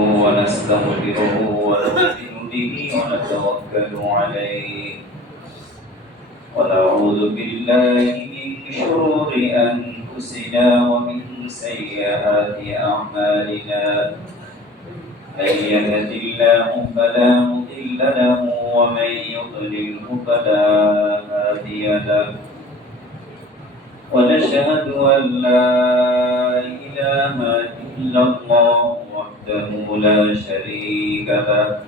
ونستغفره ونؤمن به ونتوكل عليه ونعوذ بالله من شرور أنفسنا ومن سيئات أعمالنا من يهد الله فلا مضل له ومن يضلله فلا هادي له ونشهد أن لا إله إلا الله وحده لا شريك له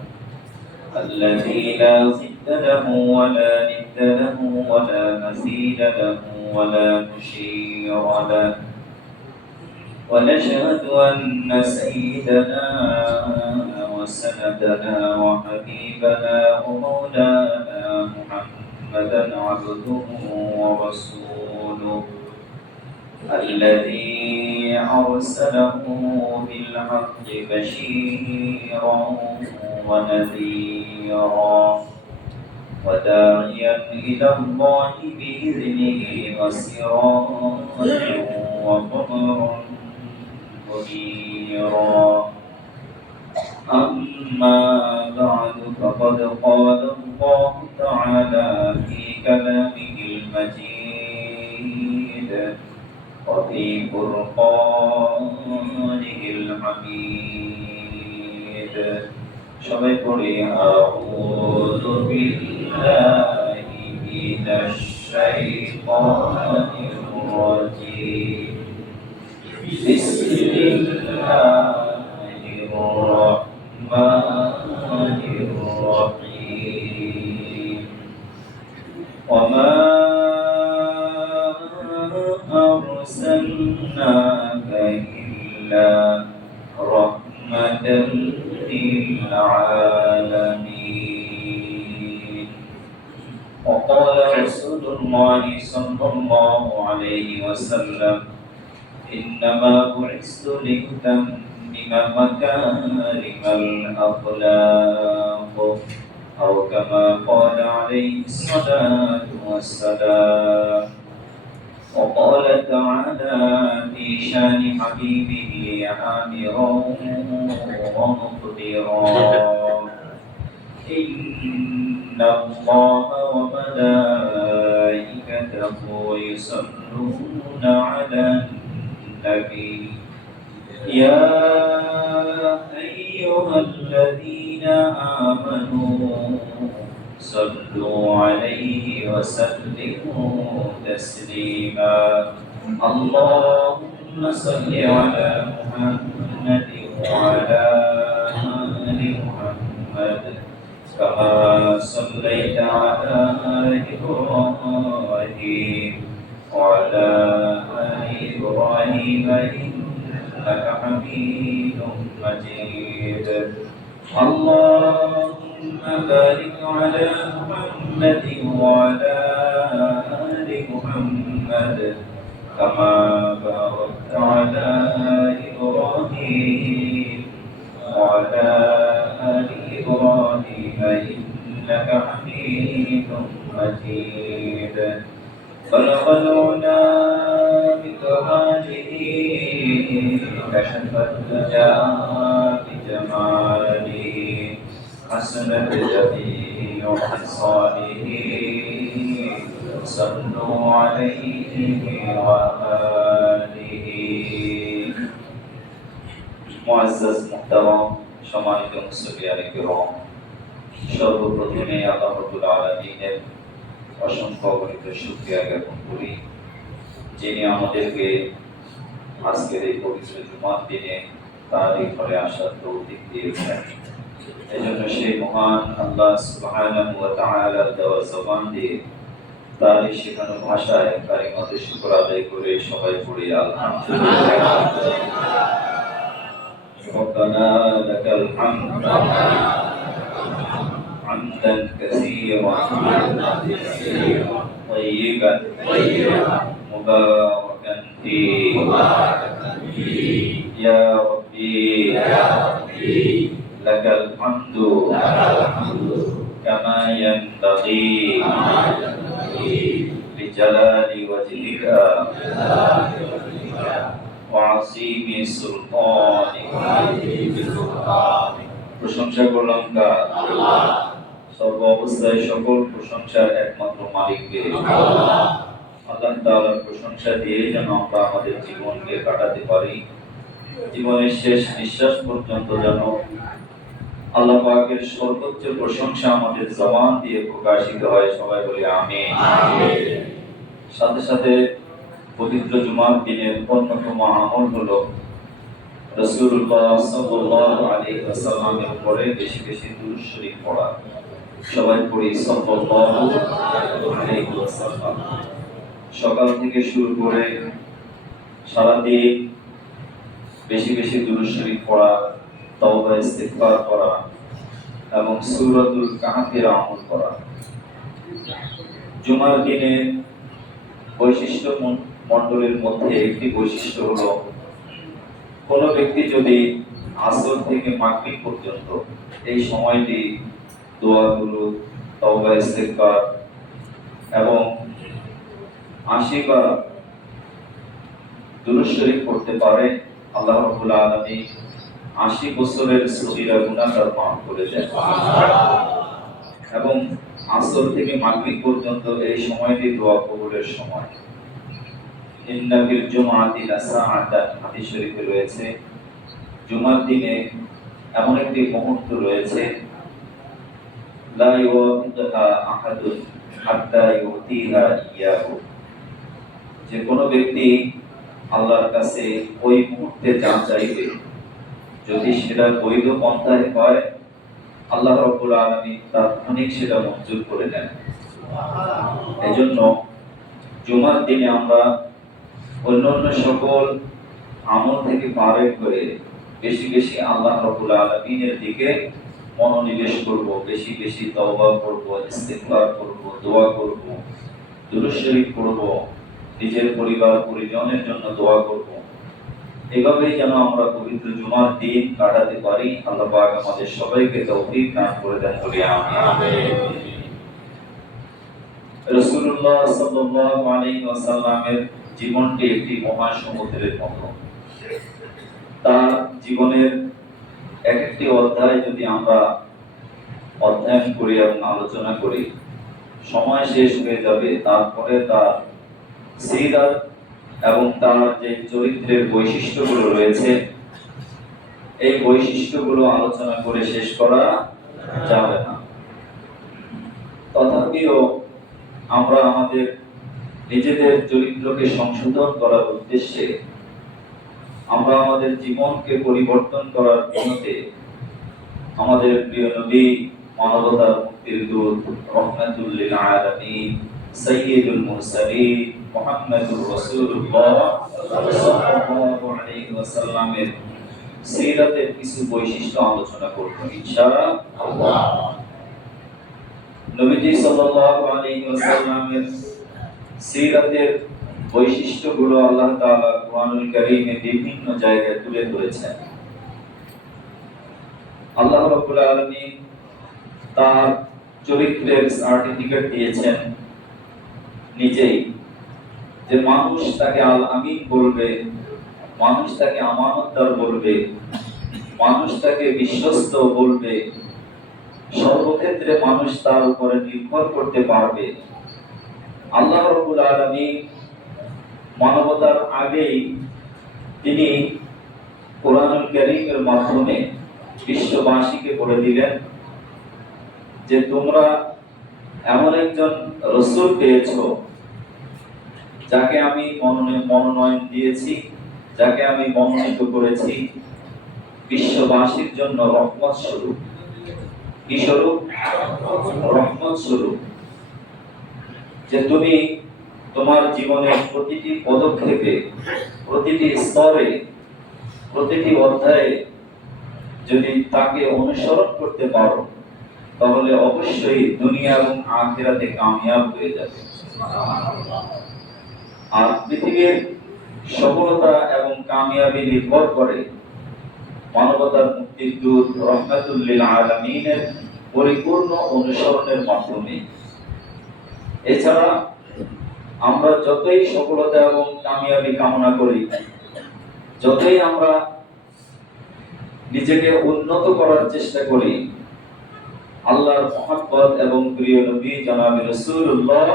الذي لا ضد له ولا ند له ولا مثيل له ولا مشير له ونشهد أن سيدنا وسندنا وحبيبنا ومولانا محمدا عبده ورسوله الذي أرسله بالحق بشيرا ونذيرا وداعيا إلى الله بإذنه وسراجا وقمرا منيرا أما بعد فقد قال الله تعالى في كلامه المجيد وفي فرقانه الحميد شبكري أعوذ بالله من الشيطان الرجيم بسم الله الرحمن الرحيم وما أرسلناك إلا رحمة للعالمين وقال رسول الله صلى الله عليه وسلم إنما بعثت لأتمم مكارم الأخلاق أو كما قال عليه الصلاة والسلام وقال تعالى في شان حبيبه عامرا ومخبرا إن الله وملائكته يصلون على النبي يا أيها الذين آمنوا صلوا عليه وسلموا تسليما اللهم صل على محمد وعلى آل محمد كما صليت على إبراهيم وعلى آل إبراهيم إنك حميد مجيد اللهم بارك على محمد وعلى آل محمد كما باركت على إبراهيم وعلى آل إبراهيم إنك حميد مجيد بلغ العلا بكماله كشف الدجى بجماله حسنت جميع خصاله صلوا عليه وآله মুআজ্জাজ মুহতারাম সম্মানিত মুসলিয়ান কিরাম সর্বপ্রথমে আল্লাহ রাব্বুল আলামিনের অসংখ্য অগণিত শুকরিয়া জ্ঞাপন করি যিনি আমাদেরকে আজকের এই পবিত্র জুমার দিনে তারই ঘরে আসার তৌফিক দিয়েছেন এজন্য সেই মহান আল্লাহ সুবহানাহু ওয়া তাআলার দেওয়া জবান দিয়ে তারই শেখানো ভাষায় কারিমতে শুকর আদায় করে সবাই পড়ি আলহামদুলিল্লাহ ربنا لك الحمد حمدا كثيرا طيبا مباركا فيه يا ربي لك الحمد كما ينبغي لجلال وجهك وعظيم سلطانك প্রশংসা করলাম কার? সর্ব অবস্থায় সকল প্রশংসার একমাত্র মালিককে। আল্লাহ তাআলার প্রশংসা দিয়ে যেন আমরা আমাদের জীবনকে কাটাতে পারি, জীবনের শেষ নিঃশ্বাস পর্যন্ত যেন আল্লাহ পাকের সর্বোচ্চ প্রশংসা আমাদের জবান দিয়ে প্রকাশিত হয়। সবাই বলি আমিন। সাথে সাথে পবিত্র জুমার দিনের অন্যতম আমল হলো রাসূলুল্লাহ সাল্লাল্লাহু আলাইহি ওয়াসাল্লামের উপরে বেশি বেশি দুরূদ শরীফ পড়া। সবাই পড়ি সাল্লাল্লাহু আলাইহি ওয়াসাল্লাম। সকাল থেকে শুরু করে সারাদিন বেশি বেশি দুরূদ শরীফ পড়া, তওবা ইস্তিগফার করা এবং সূরাতুল কাহফের আমল করা। জুমার দিনে বৈশিষ্ট্য মণ্ডলের মধ্যে একটি বৈশিষ্ট্য হলো, কোন ব্যক্তি যদি আসর থেকে মাগরিব পর্যন্ত এই সময়টি দোয়াগুলো, তওবা ইস্তিগফার এবং ৮০ বার দুরূদ শরীফ পড়তে পারে, আল্লাহ রাব্বুল আলামিন ৮০ বছরের সগীরা গুনাহ তার মাফ করে দেন। এবং আসর থেকে মাগরিব পর্যন্ত এই সময়টি দোয়া কবুলের সময়। ইন্না ফিল জুমআতি লাসাআতান, হাদিস শরীফে রয়েছে জুমার দিনে এমন একটি মুহূর্ত রয়েছে, লা ইউআতিহা আহাদুন হাত্তা ইউতিহা ইয়াহু, যে কোনো ব্যক্তি আল্লাহর কাছে ওই মুহূর্তে যা চাইবে, যদি সেটা বৈধ পন্থায় হয়, আল্লাহ রাব্বুল আলামিন তাৎক্ষণিক সেটা মঞ্জুর করে দেন। এজন্য জুমার দিনে আমরা অন্যান্য সকল আমল থেকে পারে হয়ে বেশি বেশি আল্লাহ রাব্বুল আলামিনের দিকে মনোনিবেশ করব, বেশি বেশি তওবা করব, ইস্তিগফার করব, দোয়া করব, দুরূদ শরীফ পড়ব, নিজের পরিবার পরিজনের জন্য দোয়া করব। এভাবেই যেন আমরা পবিত্র জুমার দিন কাটাতে পারি। আল্লাহ পাক আমাদের সবাইকে তৌফিক দান করে দেন, বলি আমিন। রাসূলুল্লাহ সাল্লাল্লাহু আলাইহি ওয়াসাল্লামের জীবনটি একটি মহাসমুদ্রের মতো। তার জীবনের এক একটি অধ্যায় যদি আমরা অধ্যয়ন করি এবং আলোচনা করি, সময় শেষ হয়ে যাবে। তারপরে তার সিরাত এবং তার যে চরিত্রের বৈশিষ্ট্যগুলো রয়েছে, এই বৈশিষ্ট্যগুলো আলোচনা করে শেষ করা যাবে না। তথাপিও আমরা আমাদের নিজেদের চরিত্রকে সংশোধন করার উদ্দেশ্যে, আমরা আমাদের জীবনকে পরিবর্তন করার নিয়তে আমাদের প্রিয় নবী, মানবতার মুক্তির দূত, রাহমাতুল লিল আলামিন, সাইয়্যিদুল মুরসালিন মুহাম্মদুর রাসূলুল্লাহ সাল্লাল্লাহু আলাইহি ওয়াসাল্লামের সিরাতের কিছু বৈশিষ্ট্য আলোচনা করব ইনশাআল্লাহ। নবীজি সাল্লাল্লাহু আলাইহি ওয়াসাল্লামের সিরাতের বৈশিষ্ট্যগুলো আল্লাহ তাআলা কুরআনুল কারীমে বিভিন্ন জায়গায় তুলে ধরেছেন। আল্লাহ রাব্বুল আলামিন তার চরিত্রের সার্টিফিকেট দিয়েছেন নিজেই, যে মানুষ তাকে আল আমিন বলবে, মানুষ তাকে আমানতদার বলবে, মানুষ তাকে বিশ্বস্ত বলবে, সর্বক্ষেত্রে মানুষ তার উপরে নির্ভর করতে পারবে। আল্লাহ রাব্বুল আলামিন মানবতার আগেই তিনি কুরআনুল কারীমের মাধ্যমে বিশ্ববাসীকে বলে দিলেন যে তোমরা এমন একজন রাসূল পেয়েছো যাকে আমি মনোনয়ন দিয়েছি, যাকে আমি মনোনীত করেছি বিশ্ববাসীর জন্য রহমত স্বরূপ। কি স্বরূপ? রহমত স্বরূপ। যে তুমি তোমার জীবনের প্রতিটি পদক্ষেপে, প্রতিটি স্তরে, প্রতিটি অধ্যায়ে যদি তাকে অনুসরণ করতে পারো, তাহলে অবশ্যই দুনিয়া এবং আখিরাতে কামিয়াব হয়ে যাবে। আর পৃথিবীর সফলতা এবং কামিয়াবি নির্ভর করে মানবতার মুক্তির দূত রাহমাতুল লিল আলামিনের পরিপূর্ণ অনুসরণের মাধ্যমে। এছাড়া আমরা যতই সফলতা এবং কামিয়াবি কামনা করি, যতই আমরা নিজেকে উন্নত করার চেষ্টা করি, আল্লাহর মহব্বত এবং প্রিয় নবী জনাব রাসূলুল্লাহ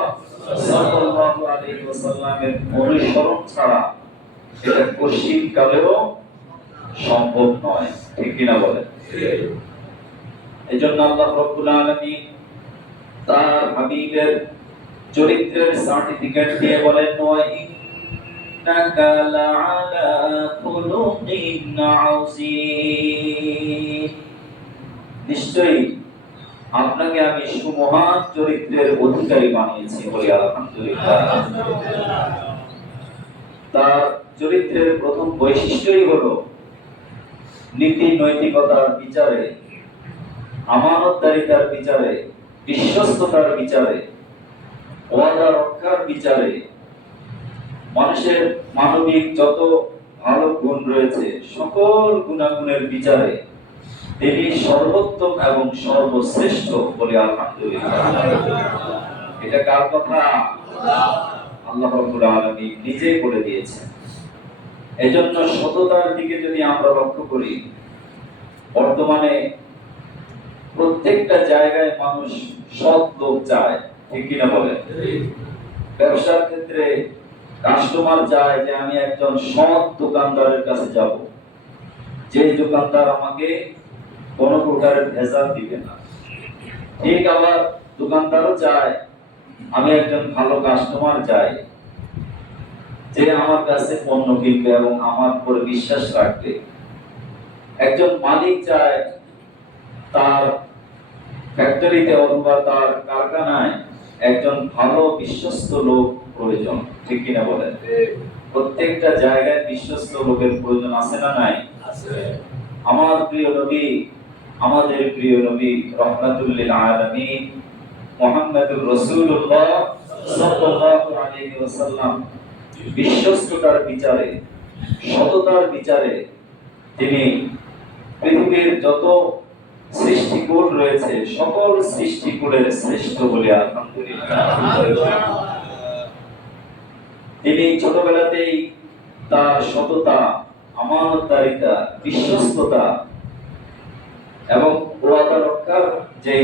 সাল্লাল্লাহু আলাইহি ওয়াসাল্লামের অনুসরণ ছাড়া এটা কশিন কালেও সম্ভব নয়। ঠিক কিনা বলেন? এজন্য আল্লাহ রাব্বুল আলামিন তার হাবিবের চরিত্রের সার্টিফিকেট দিয়ে বলেন, ওয়া ইন্নাকা লাআলা খুলুকিন আযীম, নিশ্চয়ই আপনাকে আমি সুমহান চরিত্রের অধিকারী বানিয়েছি। বলি আলহামদুলিল্লাহ। তার চরিত্রের প্রথম বৈশিষ্ট্যই হলো নীতি নৈতিকতার বিচারে, আমানতদারিতার বিচারে, বিশ্বস্ততার বিচারে, ওয়াদা রক্ষার বিচারে, মানুষের মানবিক যত ভালো গুণ রয়েছে সকল গুণাগুণের বিচারে তিনি সর্বোত্তম এবং সর্বশ্রেষ্ঠ। বলি আলহামদুলিল্লাহ। এটা কার কথা? আল্লাহ রাব্বুল আলামিন নিজেই বলে দিয়েছেন। এজন্য সততার দিকে যদি আমরা লক্ষ্য করি, বর্তমানে প্রত্যেকটা জায়গায় মানুষ সৎ লোক চায়। ঠিক কিনা বলেন? ব্যবসার ক্ষেত্রে কাস্টমার চায় যে আমি একজন সৎ দোকানদারের কাছে যাব, যে দোকানদার আমাকে কোন প্রকারের ভেজাল দিবে না। ঠিক আবার দোকানদারও চায় আমি একজন ভালো কাস্টমার চাই, যে আমার কাছে পণ্য কিনবে এবং আমার উপরে বিশ্বাস রাখবে। একজন মালিক চায় তার ফ্যাক্টরিতে অথবা তার কারখানায় একজন ভালো বিশ্বস্ত লোক প্রয়োজন। ঠিক কিনা বলেন? প্রত্যেকটা জায়গায় বিশ্বস্ত লোকের প্রয়োজন আছে না নাই? আছে। আমার প্রিয় নবী, আমাদের প্রিয় নবী রাহমাতুল লিল আলামিন মুহাম্মদুর রাসূলুল্লাহ সাল্লাল্লাহু আলাইহি ওয়াসাল্লাম বিশ্বস্ততার বিচারে, সততার বিচারে তিনি পৃথিবীর যত সৃষ্টিকুল রয়েছে সকল সৃষ্টিকুলের শ্রেষ্ঠ বলে আলহামদুলিল্লাহ। তিনি ছোটবেলাতেই তার সততা, আমানতদারিতা, বিশ্বস্ততা এবং ওয়াদা রক্ষার যে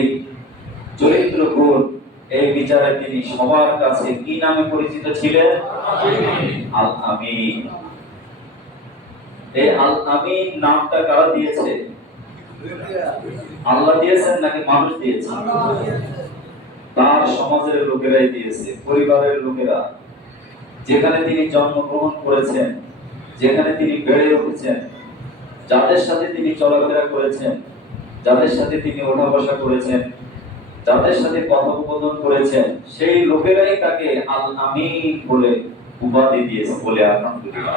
চরিত্র গুণ, এই বিচারে তিনি সবার কাছে কি নামে পরিচিত ছিলেন? আল আমিন। এই আল আমিন নামটা কারা দিয়েছে? আল্লাহ দিয়েছেন নাকি মানুষ দিয়েছে? তার সমাজের লোকেরাই দিয়েছে, পরিবারের লোকেরা। যেখানে তিনি জন্মগ্রহণ করেছেন, যেখানে তিনি বেড়ে উঠেছেন, যাদের সাথে তিনি চলাফেরা করেছেন, যাদের সাথে তিনি ওঠা বসা করেছেন, যাদের সাথে কথোপকথন করেছেন, সেই লোকেরাই তাকে আল আমিন বলে উপাধি দিয়েছে। বলে আলহামদুলিল্লাহ।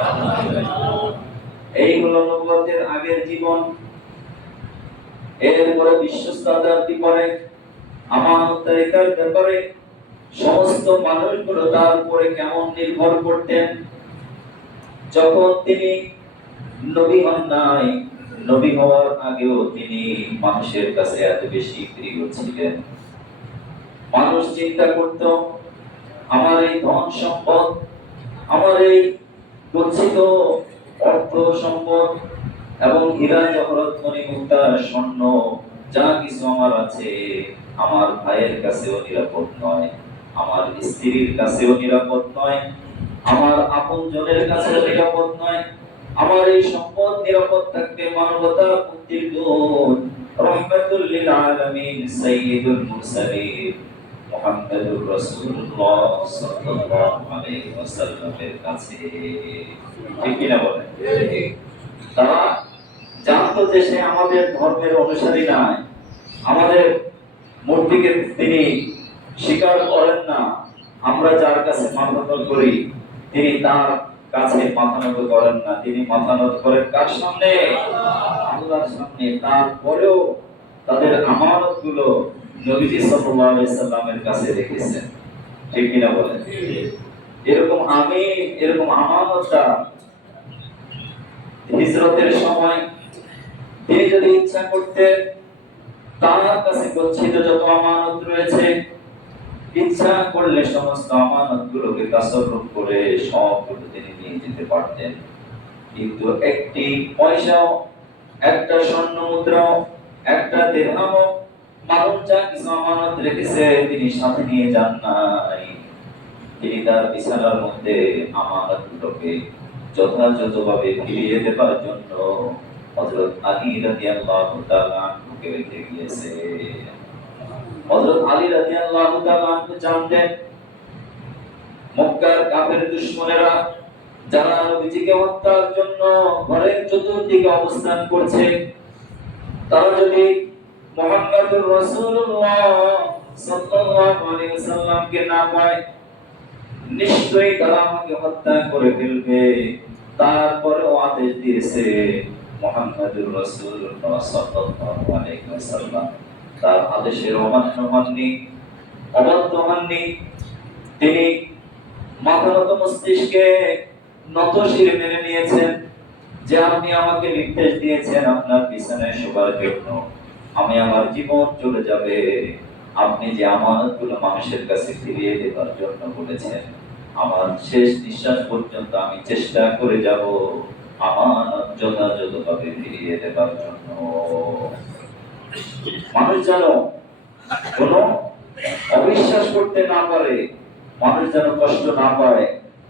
এই হলো নবুয়তের আগের জীবন। এরপরে বিশ্বস্ততার ব্যাপারে, আমানতদারিতার ব্যাপারে সমস্ত মানুষগুলো তার উপরে কেমন নির্ভর করতেন। যখন তিনি নবী হন নাই, নবী হওয়ার আগেও তিনি মানুষের কাছে এত বেশি প্রিয় ছিলেন। মানুষ চিন্তা করত আমার এই ধন সম্পদ, আমার এই গচ্ছিত অর্থ সম্পদ এবং হীরা জহরত মণিমুক্তা স্বর্ণ যা কিছু আমার আছে, আমার ভাইয়ের কাছেও নিরাপদ নয়, আমার স্ত্রীর কাছেও নিরাপদ নয়, আমার আপনজনের কাছেও নিরাপদ নয়। আমার এই সম্পদ নিরাপদ থাকবে মানবতার মুক্তির দূত রাহমাতুল লিল আলামিন সাইয়্যিদুল মুরসালিন মুহাম্মদুর রাসূলুল্লাহ সাল্লাল্লাহু আলাইহি ওয়াসাল্লামের কাছে। ঠিক কি না বলেন? তারা জানতো যে সে আমাদের ধর্মের অনুসারী নয়, আমাদের মূর্তিকে তিনি স্বীকার করেন না। আমরা যার কাছে মাথা নত করি তিনি তার কাছে মাথা নত করেন না, তিনি মাথা নত করেন কার সামনে? আল্লাহর সামনে। তারপরেও তাদের আমানতগুলো নবীজি সাল্লাল্লাহু আলাইহি সাল্লামের কাছে রেখেছেন। ঠিক কি না বলেন? এরকম আমানতটা হিজরতের সময় তিনি যদি ইচ্ছা করতেন তার কাছে গচ্ছিত যত আমানত রয়েছে, ইচ্ছা করলে সমস্ত আমানতগুলোকে তাসাররুফ করে সবগুলো তিনি নিয়ে যেতে পারতেন। কিন্তু একটি পয়সাও, একটা স্বর্ণ মুদ্রাও, একটা দিরহামও মানুষ যা কিছু আমানত রেখেছে তিনি সাথে নিয়ে যান নাই। তিনি তার বিছানার মধ্যে আমানতগুলোকে যথাযথভাবে ফিরিয়ে দেবার জন্য হযরত আলী রাদিয়াল্লাহু তাআলা আনহুকে রেখে গিয়েছে। হযরত আলী রাদিয়াল্লাহু তাআলা আনহু জানতেন মক্কার কাফের দুশমনেরা যারা নবীজিকে হত্যার জন্য ঘরের চতুর্দিকে অবস্থান করছে, তারা যদি মুহাম্মদুর রাসূলুল্লাহ সাল্লাল্লাহু আলাইহি ওয়াসাল্লামকে না পায় নিশ্চয়ই তারা আমাকে হত্যা করে ফেলবে। তারপরেও আদেশ দিয়েছে মুহাম্মদুর রাসূলুল্লাহ সাল্লাল্লাহু আলাইহি ওয়াসাল্লাম তার আদেশের অমান্য হননি, অবাধ্য হননি। তিনি মাথা নত মস্তিষ্কে নত শিরে মেনে নিয়েছেন যে আপনি আমাকে নির্দেশ দিয়েছেন আপনার বিছানায় শোবার জন্য, আমি আমার জীবন চলে যাবে, আপনি যে আমানতগুলো মানুষের কাছে ফিরিয়ে দেবার জন্য বলেছেন, আমার শেষ নিঃশ্বাস পর্যন্ত আমি চেষ্টা করে যাব আমানত যথাযথভাবে ফিরিয়ে দেবার জন্য। মানুষ যেন কোনো অবিশ্বাস করতে না পারে, মানুষ যেন কষ্ট না পায়,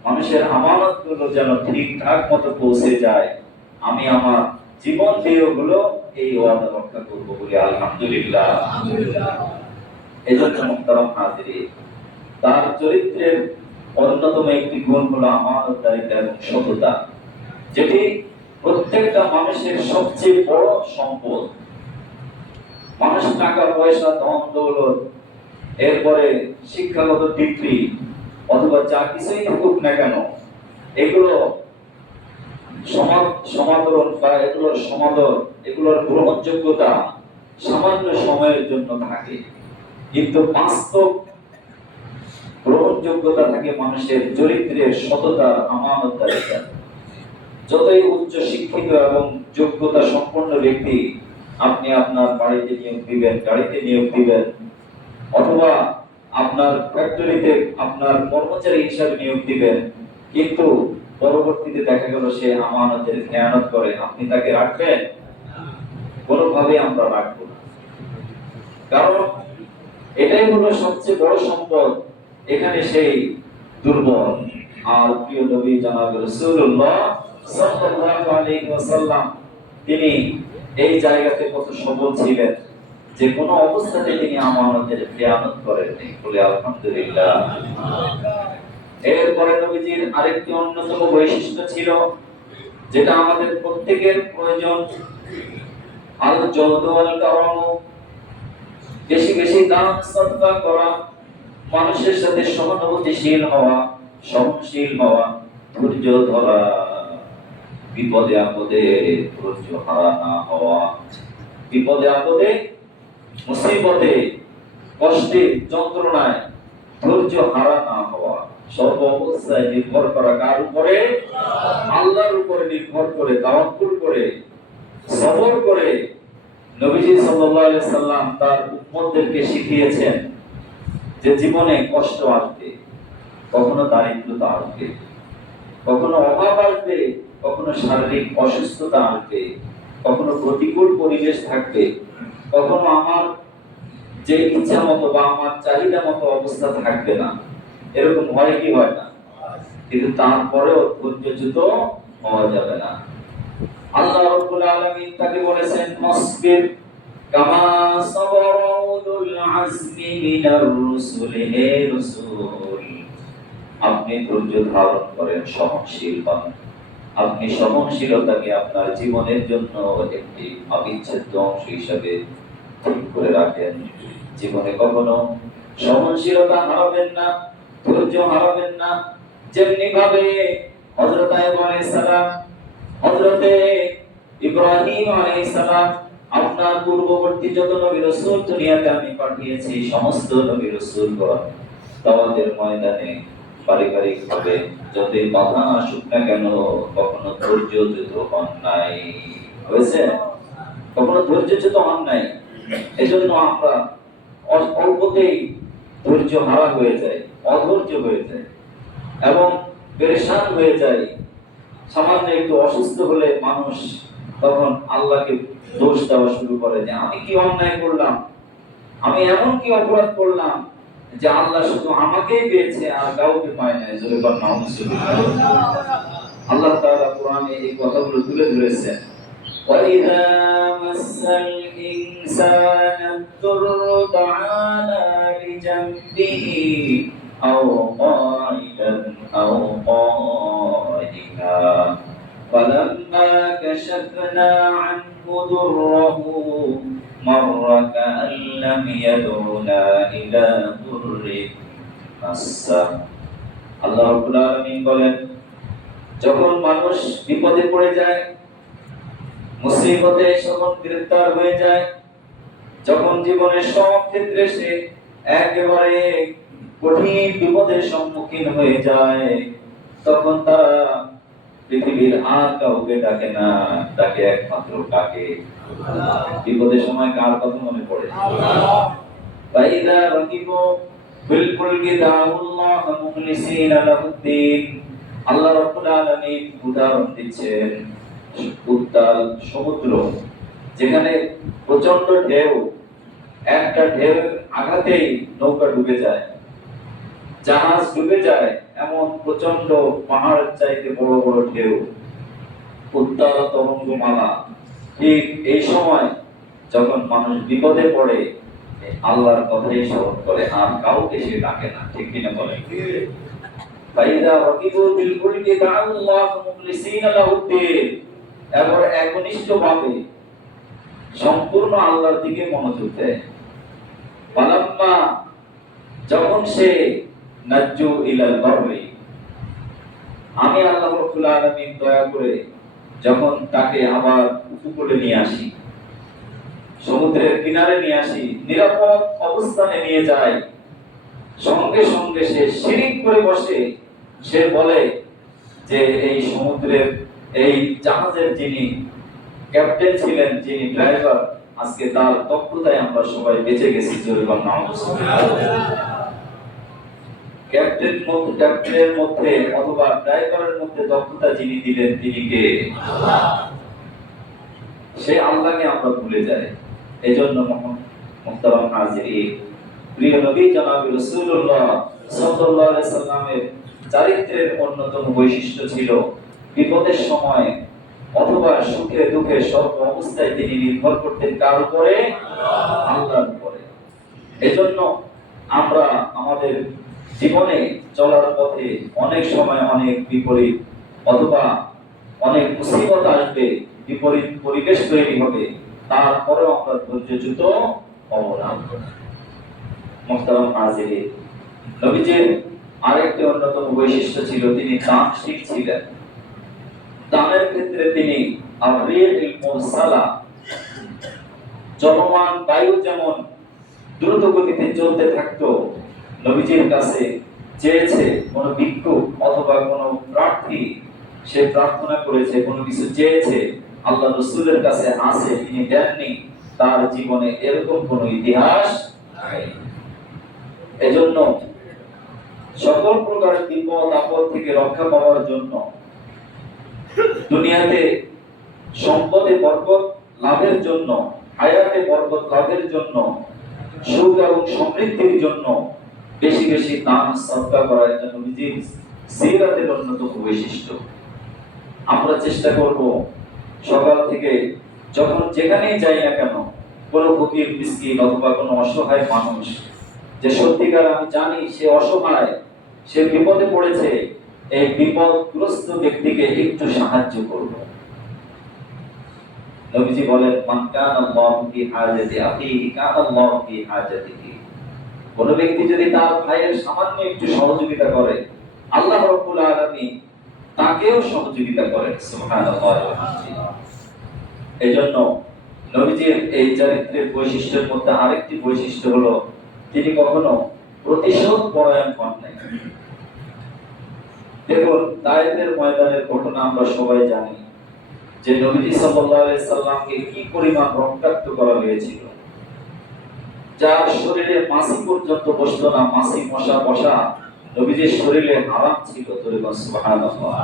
মানুষের আমানতগুলো যেন ঠিকঠাক মতো পৌঁছে যায়, আমি আমার জীবন দিয়ে ওগুলো এই ওয়াদা রক্ষা করবো বলে আলহামদুলিল্লাহ। এজন্য মুহতারাম হাজিরিন, তার চরিত্রের অন্যতম একটি গুণ হলো আমানতদারিতা এবং সততা, যেটি প্রত্যেকটা মানুষের সবচেয়ে বড় সম্পদ। মানুষ টাকা পয়সা ধন দৌলত এরপরে শিক্ষাগত ডিগ্রি অথবা যা কিছুই থাকুক না কেন, এগুলো সমাদরণ বা এগুলোর সমাদর, এগুলোর গ্রহণযোগ্যতা সামান্য সময়ের জন্য থাকে, কিন্তু বাস্তব গ্রহণযোগ্যতা থাকে মানুষের চরিত্রের সততা, আমানতদারিতা। যতই উচ্চ শিক্ষিত এবং যোগ্যতা সম্পন্ন ব্যক্তি আপনি আপনার বাড়িতে নিয়োগ দিবেন, গাড়িতে নিয়োগ দিবেন, অথবা আপনার ফ্যাক্টরিতে আপনার কর্মচারী হিসাবে নিয়োগ দিবেন, কিন্তু পরবর্তীতে দেখা গেল সে আমানতের খেয়ানত করে, আপনি তাকে রাখবেন? কোনোভাবে আমরা রাখবো না। কারণ এটাই হলো সবচেয়ে বড় সম্পদ, এখানে সেই দুর্বল। আর প্রিয় নবী জনাব রাসূলুল্লাহ সাল্লাল্লাহু আলাইহি ওয়াসাল্লাম তিনি এই জায়গাতে কত সবল ছিলেন যে কোনো অবস্থাতে তিনি আমানতের খেয়ানত করেননি, বলে আলহামদুলিল্লাহ। এরপরে নবীজির আরেকটি অন্যতম বৈশিষ্ট্য ছিল যেটা আমাদের প্রত্যেকের প্রয়োজন, আল জওদ ওয়াল কারাম, বেশি বেশি দান সদকা করা, মানুষের সাথে সহানুভূতিশীল হওয়া, সহনশীল হওয়া, ধৈর্য ধরা, বিপদে আপদে ধৈর্য হারা না হওয়া, বিপদে আপদে মুসিবতে কষ্টে যন্ত্রণায় ধৈর্য হারা না হওয়া, সর্ব অবস্থায় নির্ভর করা কার উপরে? আল্লাহর উপরে নির্ভর করে, তাওয়াক্কুল করে, সবর করে। নবীজি সাল্লাল্লাহু আলাইহি সাল্লাম তার উম্মতদেরকে শিখিয়েছেন যে জীবনে কষ্ট আসবে, কখনো দারিদ্রতা আসবে, কখনো অভাব আসবে, কখনো শারীরিক অসুস্থতা আসবে, কখনো প্রতিকূল পরিবেশ থাকবে, কখনো আমার যে ইচ্ছা মতো বা আমার চাহিদা মতো অবস্থা থাকবে না। এরকম হয় কি হয় না? কিন্তু তারপরেও ধৈর্যচ্যুত হওয়া যাবে না। আল্লাহ রাব্বুল আলামিন তাকে বলেছেন মাসবির কামা সাবারা উলুল আজমি মিনার রুসুল, হে রাসূল আপনি ধৈর্য ধারণ করেন, সহনশীল হন। আপনি সহনশীলতাকে আপনার জীবনের জন্য একটি অবিচ্ছেদ্য অংশ হিসেবে ঠিক করে রাখেন। জীবনে কখনো সহনশীলতা হারাবেন না, ধৈর্য হারাবেন না। যেমনি ভাবে হযরত আইয়ুব আলাইহিস সালাম, হযরতে ইব্রাহিম আলাইহিস সালাম, আপনার পূর্ববর্তী যত নবী রাসূল দুনিয়াতে আমি পাঠিয়েছি সমস্ত নবী রাসূলগণ দাওয়াতের ময়দানে পারিবারিকভাবে যতই বাধা আসুক না কেন কখনো ধৈর্যচ্যুত হন নাই। হয়েছে? কখনো ধৈর্যচ্যুত হন নাই। এজন্য আমরা অল্পতেই ধৈর্য হারা হয়ে যায়, অধৈর্য হয়ে যায় এবং পেরেশান হয়ে যায়। সামান্য একটু অসুস্থ হলে মানুষ তখন আল্লাহকে দোষ দেওয়া শুরু করে যে আমি কি অন্যায় করলাম, আমি এমন কি অপরাধ করলাম যে আল্লাহ শুধু আমাকেই পেয়েছে আর কাউকে পায় না। জোরে বল নাউজুবিল্লাহ। আল্লাহ তাআলা কোরআনে এই কথাগুলো তুলে ধরেছেন। وَإِذَا مَسَّ الْإِنسَانَ الضُّرُّ دَعَانَا لِجَنبِهِ أَوْ قَاعِدًا أَوْ قَائِمًا فَلَمَّا كَشَفْنَا عَنْهُ ضُرَّهُ مَرَّ كَأَن لَّمْ يَدْعُنَا إِلَى ضُرٍّ مَسَّهُ। আল্লাহ রাব্বুল আলামিন বলেন, যখন মানুষ বিপদে পড়ে যায়, মুসিবতে যখন গ্রেফতার হয়ে যায়, যখন জীবনের সব ক্ষেত্রে সে একেবারে কঠিন বিপদের সম্মুখীন হয়ে যায়, তখন তারা পৃথিবীর আর কাউকে ডাকে না, ডাকে একমাত্র কাকে? বিপদের সময় কার কথা মনে পড়ে? ফাইদা রাকিবু ফিল ফুলকি দাউল্লাহ মুখলিসিনা লাহুদ্দিন। আল্লাহ রাব্বুল আলামিন উদাহরণ দিচ্ছেন উত্তাল সমুদ্র, যেখানে প্রচন্ড ঢেউ, একটা ঢেউ আঘাতেই নৌকা ডুবে যায়, জাহাজ ডুবে যায়, এমন প্রচন্ড পাহাড় চাইতে বড় বড় ঢেউ, উত্তাল তরঙ্গমালা। ঠিক এই সময় যখন মানুষ বিপদে পড়ে আল্লাহর কথাই স্মরণ করে, আর কাউকে সে ডাকে না। ঠিক কিনা বলেন? ফাইদা রাকিবু বিল ফুলকি দাউল্লাহ মুখলিসিনা লাহুদ্দিন। এরপর একনিষ্ঠভাবে সম্পূর্ণ আল্লাহর দিকে মনোযোগ দেয়। ফালাম্মা, যখন সে নাজ্জু ইলাল বাররি, আমি আল্লাহ রাব্বুল আলামিন দয়া করে যখন তাকে আবার উপকূলে নিয়ে আসি, সমুদ্রের কিনারে নিয়ে আসি, নিরাপদ অবস্থানে নিয়ে যাই, সঙ্গে সঙ্গে সে শিরিক করে বসে। সে বলে যে এই সমুদ্রের এই জাহাজের যিনি ক্যাপ্টেন ছিলেন, যিনি ড্রাইভার, আজকে তার দক্ষতায় আমরা সবাই বেঁচে গেছি। জোরে বল নাউজুবিল্লাহ। ক্যাপ্টেনের মধ্যে অথবা ড্রাইভারের মধ্যে দক্ষতা যিনি দিলেন তিনি কে? আল্লাহ। সে আল্লাহকে আমরা ভুলে যাই। এজন্য মুহতারাম হাজিরিন, প্রিয় নবী জনাব রাসূলুল্লাহ সাল্লাল্লাহু আলাইহি সাল্লামের চরিত্রের অন্যতম বৈশিষ্ট্য ছিল বিপদের সময় অথবা সুখে দুঃখে সর্ব অবস্থায় তিনি নির্ভর করতেন কার উপরে? আল্লাহর উপরে। এজন্য আমরা আমাদের জীবনে চলার পথে অনেক সময় অনেক বিপরীত অথবা অনেক মুসিবত আসবে, বিপরীত পরিবেশ তৈরি হবে, তারপরেও আমরা ধৈর্যচ্যুত হব না। মুহতারাম হাজিরিন, নবীজির আরেকটি অন্যতম বৈশিষ্ট্য ছিল তিনি দানশীল ছিলেন। দানের ক্ষেত্রে তিনি আর-রিহিল মুরসালা, চলমান বায়ু যেমন দ্রুত গতিতে চলতে থাকতো, নবীজির কাছে চেয়েছে কোন ভিক্ষুক অথবা কোন প্রার্থী, সে প্রার্থনা করেছে, কোনো কিছু চেয়েছে, আল্লাহ রাসূলের কাছে আছে, তিনি দেননি, তার জীবনে এরকম কোন ইতিহাস নাই। এজন্য সকল প্রকার বিপদ আপদ থেকে রক্ষা পাওয়ার জন্য, দুনিয়াতে সম্পদে বরকত লাভের জন্য, হায়াতে বরকত লাভের জন্য, সুখ এবং সমৃদ্ধির জন্য বেশি বেশি দান সদকা করার জন্য নবীজির সিরাতের অন্যতম বৈশিষ্ট্য। আমরা চেষ্টা করব সকাল থেকে যখন যেখানেই যাই না কেন, কোনো ফকির মিসকিন অথবা কোনো অসহায় মানুষ, যে সত্যিকার আমি জানি সে অসহায়, সে বিপদে পড়েছে, এই বিপদগ্রস্ত ব্যক্তিকে একটু সাহায্য করব। নবীজি বলেন, মান কানাল্লাহু ফি হাজাতি আখিহি কানাল্লাহু ফি হাজাতিহি। কোন ব্যক্তি যদি তার ভাইয়ের সামান্য একটু সহযোগিতা করে, আল্লাহ রাব্বুল আলামিন তাকেও সহযোগিতা করেন। সুবহানাল্লাহ। এজন্য নবীজির এই চরিত্রের বৈশিষ্ট্যের মধ্যে আরেকটি বৈশিষ্ট্য হলো তিনি কখনো প্রতিশোধ পরায়ণ হন নাই। দেখুন, তায়েফের ময়দানের ঘটনা আমরা সবাই জানি যে নবীজি সাল্লাল্লাহু আলাইহি সাল্লামকে কি পরিমাণ রক্তাক্ত করা হয়েছিল, যার শরীরে মাছি পর্যন্ত বসতো না, মাছি মশা বসা নবীজির শরীরে হারাম ছিল। সুবহানাল্লাহ।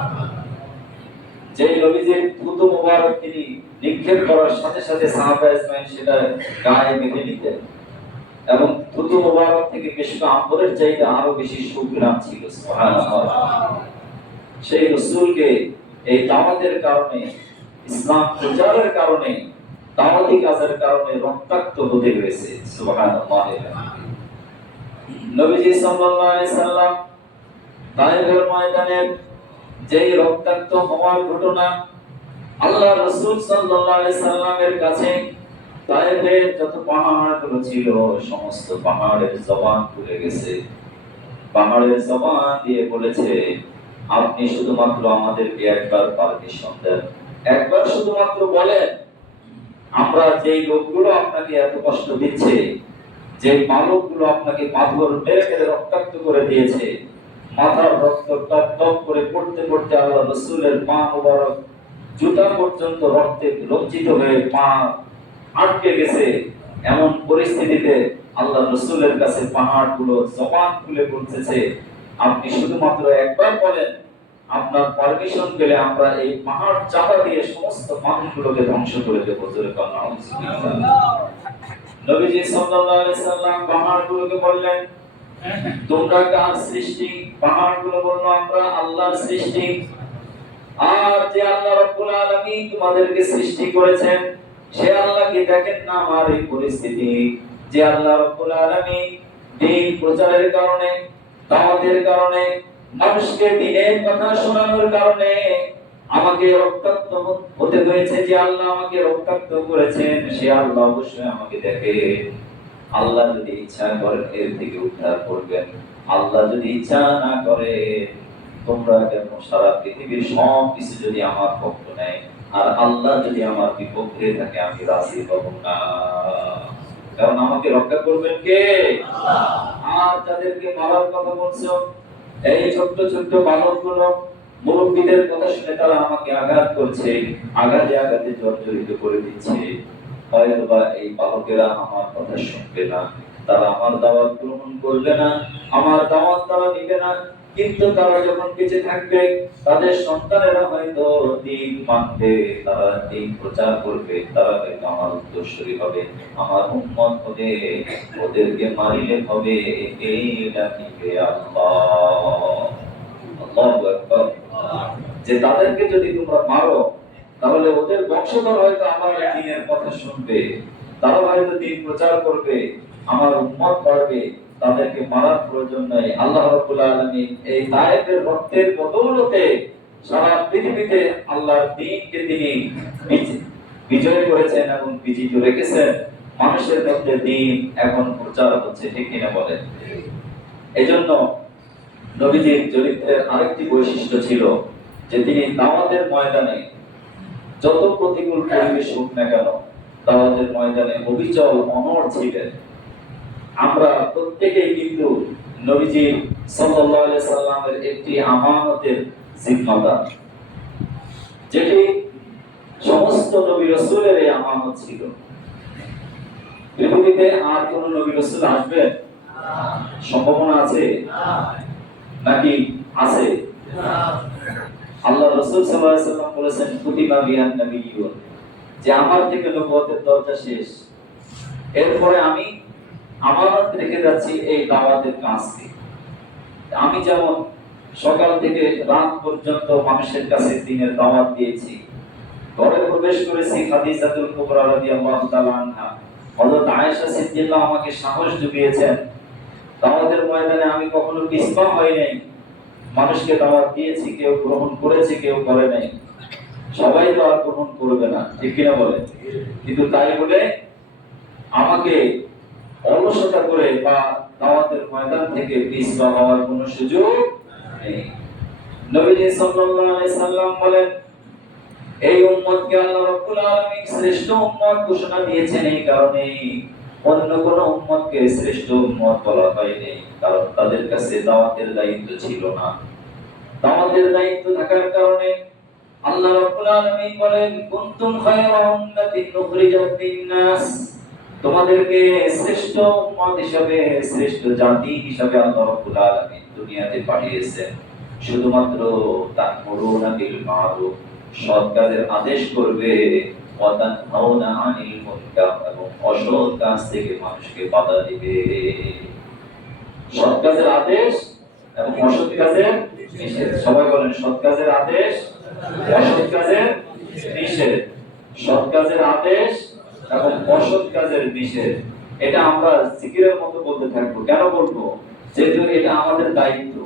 যে নবীজির থুতু মুবারক তিনি নিক্ষেপ করার সাথে সাথে সাহাবা ইসমাইল সেটা গায়ে মেখে নিতেন এবং থুতু মুবারক থেকে মিশক আম্বরের চাইতে আরো বেশি সুঘ্রাণ ছিল। সুবহানাল্লাহ। সেই রাসূলকে এই দাওয়াতের কারণে, ইসলাম প্রচারের কারণে, দাওয়াতি কাজের কারণে রক্তাক্ত হতে হয়েছে। সুবহানাল্লাহ। নবীজি সাল্লাল্লাহু আলাইহি সাল্লাম তায়েফের ময়দানে যেই রক্তাক্ত হওয়ার ঘটনা, আল্লাহ রাসূল সাল্লাল্লাহু আলাইহি সাল্লামের কাছে তায়েফের যত পাহাড়গুলো ছিল সমস্ত পাহাড়ের জবান খুলে গেছে। পাহাড়ের জবান দিয়ে বলেছে, আপনি শুধুমাত্র আমাদেরকে একবার পারমিশন দেন, একবার শুধুমাত্র বলেন, আমরা যেই লোকগুলো আপনাকে এত কষ্ট দিচ্ছে, যে বালকগুলো আপনাকে পাথর মেরে মেরে রক্তাক্ত করে দিয়েছে, মাথার রক্ত টপ টপ করে পড়তে পড়তে আল্লাহ রাসূলের পা মুবারক জুতা পর্যন্ত রক্তে রঞ্জিত হয়ে পা আটকে গেছে, এমন পরিস্থিতিতে আল্লাহ রাসূলের কাছে পাহাড়গুলো জবান খুলে বলতেছে, আপনি শুধুমাত্র একবার বলেন, আপনার পারমিশন পেলে আমরা এই পাহাড় চাপা দিয়ে সমস্ত মানুষগুলোকে ধ্বংস করে দেব। জোরে বলুন আলহামদুলিল্লাহ। নবীজি সাল্লাল্লাহু আলাইহি সাল্লাম পাহাড়গুলোকে বললেন, তোমরা কার সৃষ্টি? পাহাড়গুলো বলল, আমরা আল্লাহর সৃষ্টি। আর যে আল্লাহ রাব্বুল আলামিন তোমাদেরকে সৃষ্টি করেছেন, সে আল্লাহকে দেখেন না আমার এই পরিস্থিতি? যে আল্লাহ রাব্বুল আলামিন দ্বীন প্রচারের কারণে, দাওয়াতের কারণে, মানুষকে দ্বীনের কথা শোনানোর কারণে আমাকে রক্তাক্ত হতে হয়েছে, যে আল্লাহ আমাকে রক্তাক্ত করেছেন, সে আল্লাহ অবশ্যই আমাকে দেখে। আল্লাহ যদি ইচ্ছা করেন এর থেকে উদ্ধার করবেন, আল্লাহ যদি ইচ্ছা না করে, তোমরা কেন সারা পৃথিবীর সব কিছু যদি আমার পক্ষ নেয় আর আল্লাহ যদি আমার বিপক্ষে থাকে, আমি রাজি হব না। কারণ আমাকে রক্ষা করবেন কে? আল্লাহ। আর যাদেরকে মারার কথা বলছো, এই ছোট্ট ছোট্ট বালকগুলো মুরব্বীদের কথা শুনে তারা আমাকে আঘাত করছে, আঘাতে আঘাতে জর্জরিত করে দিচ্ছে। হয়তোবা এই বালকেরা আমার কথা শুনবে না, তারা আমার দাওয়াত গ্রহণ করবে না, আমার দাওয়াত তারা নিবে না, কিন্তু তারা যখন বেঁচে থাকবে তাদের সন্তানেরা হয়তো দ্বীন মানবে, তারা দ্বীন প্রচার করবে, তারা হয়তো আমার উত্তরসূরি হবে, আমার উম্মত হবে, ওদেরকে মারিলে হবে এই ডাকিবে আল্লাহ। আল্লাহু আকবার। যে তাদেরকে যদি তোমরা মারো, তাহলে ওদের বংশধর হয়তো আমার দ্বীনের কথা শুনবে, তারা হয়তো দ্বীন প্রচার করবে, আমার উম্মত বাড়বে, তাদেরকে মারার প্রয়োজন নাই। আল্লাহ রাব্বুল আলামিন এই তায়েফের রক্তের বদৌলতে সারা পৃথিবীতে আল্লাহর দ্বীনকে তিনি বিজয় করেছেন এবং বিজিত রেখেছেন। মানুষের মধ্যে দ্বীন এখন প্রচার হচ্ছে, ঠিক কিনা বলেন? এজন্য নবীজির চরিত্রের আরেকটি বৈশিষ্ট্য ছিল যে তিনি দাওয়াতের ময়দানে যত প্রতিকূল পরিবেশ হোক না কেন, দাওয়াতের ময়দানে অবিচল অনড় ছিলেন। আমরা প্রত্যেকেই কিন্তু নবীজি সাল্লাল্লাহু আলাইহি সাল্লামের একটি আমানতের জিম্মাদার, যেটি সমস্ত নবী রাসূলের এই আমানত ছিল। পৃথিবীতে আর কোন নবী রাসূল আসবে? সম্ভাবনা আছে নাকি আছে? আল্লাহ রাসূল সাল্লাল্লাহু আলাইহি সাল্লাম বলেছেন, কুতিবা বিহান নবিয়্যুন, যে আমার থেকে নবুয়তের দরজা শেষ, এরপরে আমি আমানত রেখে যাচ্ছি এই দাওয়াতের কাজকে। আমি যেমন সকাল থেকে রাত পর্যন্ত মানুষের কাছে দ্বীনের দাওয়াত দিয়েছি, ঘরে প্রবেশ করেছি খাদিজাতুল কুবরা রাদিয়াল্লাহু তাআলা আনহা, হযরত আয়েশা সিদ্দিকা আমাকে সাহস জুগিয়েছেন, দাওয়াতের ময়দানে আমি কখনো পিছপা হই নাই, মানুষকে দাওয়াত দিয়েছি, কেউ গ্রহণ করেছে, কেউ করে নাই। সবাই তো আর গ্রহণ করবে না, ঠিক কিনা বলে? কিন্তু তাই বলে আমাকে অলসতা করে বা দাওয়াতের ময়দান থেকে পিছপা হওয়ার কোনো সুযোগ নেই। নবীজি সাল্লাল্লাহু আলাইহি সাল্লাম বলেন, এই উম্মতকে আল্লাহ রাব্বুল আলামিন শ্রেষ্ঠ উম্মত ঘোষণা দিয়েছেন এই কারণে, অন্য কোন উম্মতকে শ্রেষ্ঠ উম্মত বলা হয়নি, কারণ তাদের কাছে দাওয়াতের দায়িত্ব ছিল না। দাওয়াতের দায়িত্ব থাকার কারণে আল্লাহ রাব্বুল আলামিন বলেন, কুনতুম খায়রা উম্মাতিন উখরিজাত লিন-নাস, তোমাদেরকে শ্রেষ্ঠ উম্মত হিসাবে, শ্রেষ্ঠ জাতি হিসাবে আল্লাহ রাব্বুল আলামিন দুনিয়াতে পাঠিয়েছেন। শুধুমাত্র তা'মুরুনা বিল মা'রুফ, সৎ কাজের আদেশ করবে, ওয়া তানহাউনা আনিল মুনকার, এবং অসৎ কাজ থেকে মানুষকে বাধা দিবে। সৎ কাজের আদেশ এবং অসৎ কাজের নিষেধ। সবাই বলেন, সৎ কাজের আদেশ, অসৎ কাজের নিষেধ। সৎ কাজের আদেশ এবং অসৎ কাজের নিষেধ, এটা আমরা জিকিরের মতো বলতে থাকবো। কেন বলবো? যেহেতু এটা আমাদের দায়িত্ব।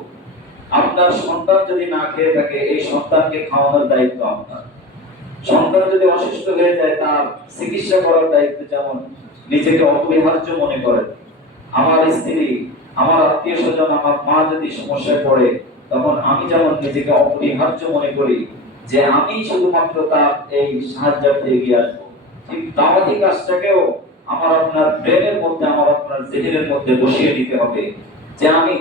আপনার সন্তান যদি না খেয়ে থাকে, এই সন্তানকে খাওয়ানোর দায়িত্ব আপনার। সন্তান যদি অসুস্থ হয়ে যায়, তার চিকিৎসা করার দায়িত্ব যেমন নিজেকে অপরিহার্য মনে করেন। আমার স্ত্রী, আমার আত্মীয় স্বজন, আমার মা যদি সমস্যায় পড়ে, তখন আমি যেমন নিজেকে অপরিহার্য মনে করি যে আমি শুধুমাত্র তার এই সাহায্যার্থে এগিয়ে আসবো, ঠিক দাওয়াতি কাজটাকেও আমার আপনার ব্রেনের মধ্যে, আমার আপনার জেহেনের মধ্যে বসিয়ে দিতে হবে যে আমি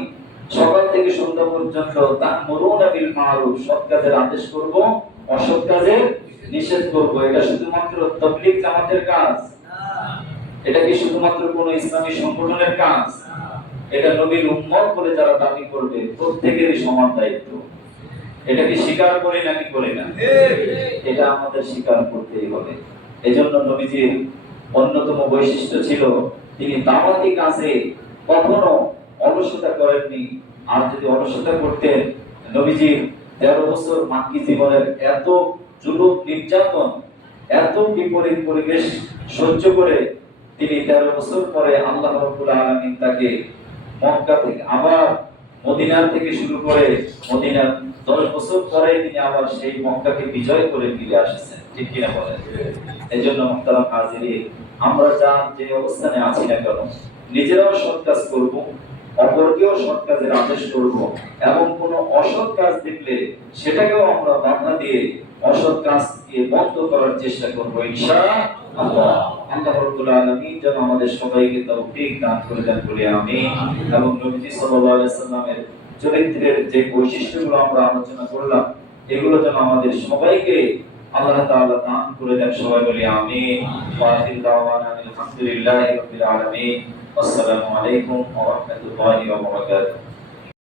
সকাল থেকে সন্ধ্যা পর্যন্ত তা'মুরুনা বিল মা'রুফ, সৎ কাজের আদেশ করব, অসৎ কাজের নিষেধ করব। এটা শুধুমাত্র তাবলীগ জামাতের কাজ? এটা কি শুধুমাত্র কোন ইসলামী সংগঠনের কাজ? এটা নবীর উম্মত বলে যারা দাবি করবে, প্রত্যেকেরই সমান দায়িত্ব। এটা কি স্বীকার করি নাকি করি না? এটা আমাদের স্বীকার করতেই হবে। এজন্য নবীজির অন্যতম বৈশিষ্ট্য ছিল, তিনি দাওয়াতি কাজে কখনো অলসতা করেননি। আর যদি অলসতা করতেন, নবীজির 13 বছর মাক্কি জীবনের এত জুলুম, নির্যাতন, এত বিপরীত পরিবেশ সহ্য করে তিনি 13 বছর পরে আল্লাহ রাব্বুল আলামিন তাকে মক্কা থেকে আবার মদিনার থেকে শুরু করে মদিনার 10 বছর পরে তিনি আবার সেই মক্কাকে বিজয় করে ফিরে আসছেন। ঠিক কিনা বলেন? এজন্য মুহতারাম হাজিরিন, আমরা যে অবস্থানে আছি না কেন, নিজেরাও সৎ কাজ করব, অপরকেও সৎ কাজের আদেশ করব, এবং কোন অসৎ কাজ দেখলে সেটাকেও আমরা বাধা দিয়ে অসৎ কাজকে বন্ধ করার চেষ্টা করব ইনশাআল্লাহ। আল্লাহ রাব্বুল আলামিন যেন আমাদের সবাইকে তৌফিক দান করে দেন বলে আমিন। এবং নবীজি সাল্লাল্লাহু আলাইহি সাল্লামের চরিত্রের যে বৈশিষ্ট্যগুলো আমরা আলোচনা করলাম, এগুলো যেন আমাদের সবাইকে আল্লাহ তাআলা দান করে দেন। সবাই বলি আমিন। ওয়া আখিরু দাওয়ানা আলহামদুলিল্লাহি রাব্বিল আলামিন। আসসালামু আলাইকুম ওয়া রাহমাতুল্লাহি ওয়া বারাকাতুহু।